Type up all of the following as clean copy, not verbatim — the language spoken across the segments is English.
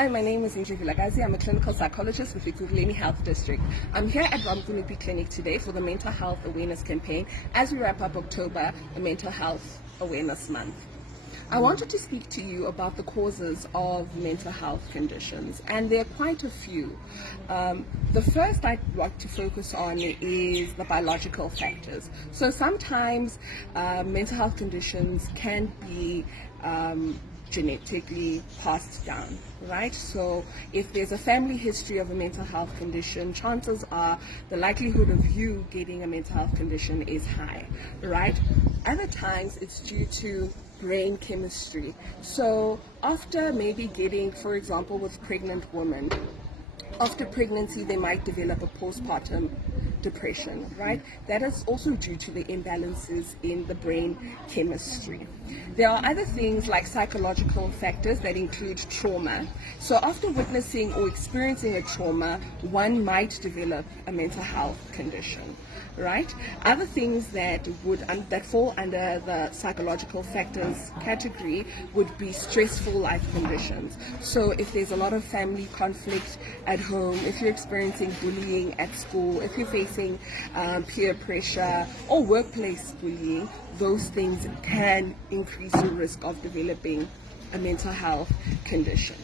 Hi, my name is Zinhle Vilakazi. I'm a clinical psychologist with Ekurhuleni Health District. I'm here at Ramkunupi Clinic today for the Mental Health Awareness Campaign as we wrap up October, the Mental Health Awareness Month. I wanted to speak to you about the causes of mental health conditions, and there are quite a few. The first I'd like to focus on is the biological factors. So sometimes mental health conditions can be genetically passed down, right? So if there's a family history of a mental health condition, chances are the likelihood of you getting a mental health condition is high, right? Other times it's due to brain chemistry. So after maybe getting, for example, with pregnant women, after pregnancy they might develop a postpartum depression, right? That is also due to the imbalances in the brain chemistry. There are other things like psychological factors that include trauma. So after witnessing or experiencing a trauma, one might develop a mental health condition, right? Other things that fall under the psychological factors category would be stressful life conditions. So if there's a lot of family conflict at home, if you're experiencing bullying at school, if you're facing peer pressure or workplace bullying, those things can increase your risk of developing a mental health condition.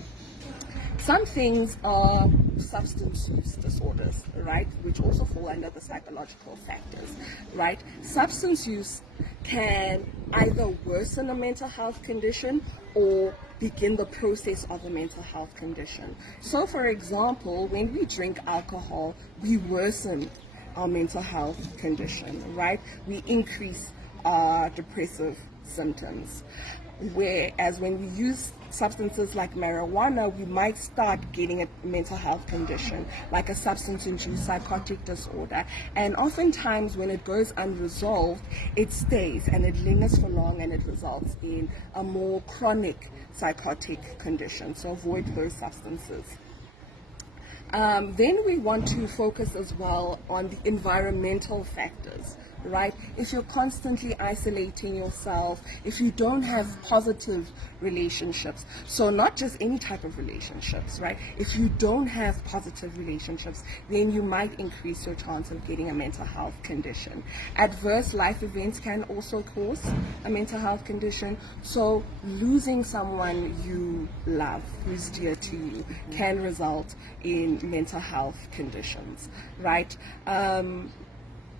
Some things are substance use disorders, right, which also fall under the psychological factors, right? Substance use can either worsen a mental health condition or begin the process of a mental health condition. So, for example, when we drink alcohol, we worsen our mental health condition, right? We increase our depressive symptoms. Whereas when we use substances like marijuana, we might start getting a mental health condition like a substance-induced psychotic disorder, and oftentimes when it goes unresolved, it stays and it lingers for long and it results in a more chronic psychotic condition. So avoid those substances. Then we want to focus as well on the environmental factors, right? If you're constantly isolating yourself, if you don't have positive relationships, so not just any type of relationships, right? If you don't have positive relationships, then you might increase your chance of getting a mental health condition. Adverse life events can also cause a mental health condition. So losing someone you love, who's dear to you, can result in mental health conditions, right?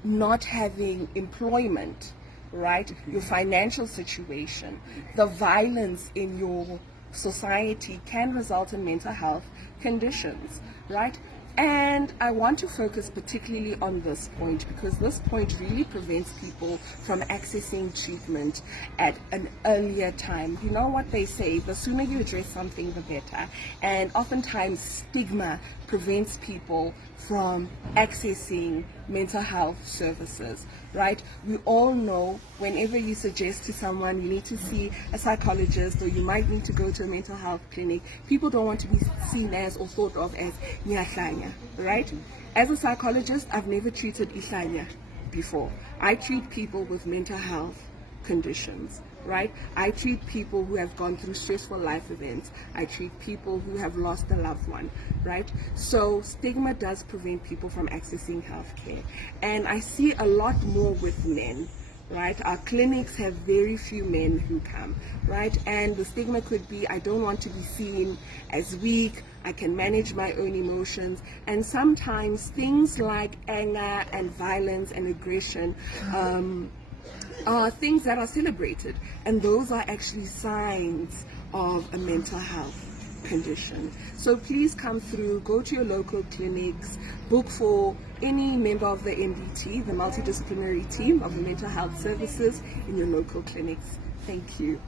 Not having employment, right? Your financial situation, the violence in your society can result in mental health conditions, right? And I want to focus particularly on this point because this point really prevents people from accessing treatment at an earlier time. You know what they say, the sooner you address something, the better. And oftentimes stigma prevents people from accessing mental health services, right? We all know whenever you suggest to someone you need to see a psychologist or you might need to go to a mental health clinic, people don't want to be seen as or thought of as nyahlanya, right? As a psychologist, I've never treated ihlanya before. I treat people with mental health conditions, right? I treat people who have gone through stressful life events. I treat people who have lost a loved one, right? So stigma does prevent people from accessing healthcare. And I see a lot more with men, right? Our clinics have very few men who come, right? And the stigma could be, I don't want to be seen as weak, I can manage my own emotions. And sometimes things like anger and violence and aggression are things that are celebrated, and those are actually signs of a mental health condition. So please come through, go to your local clinics, book for any member of the MDT, the multidisciplinary team of the mental health services in your local clinics. Thank you.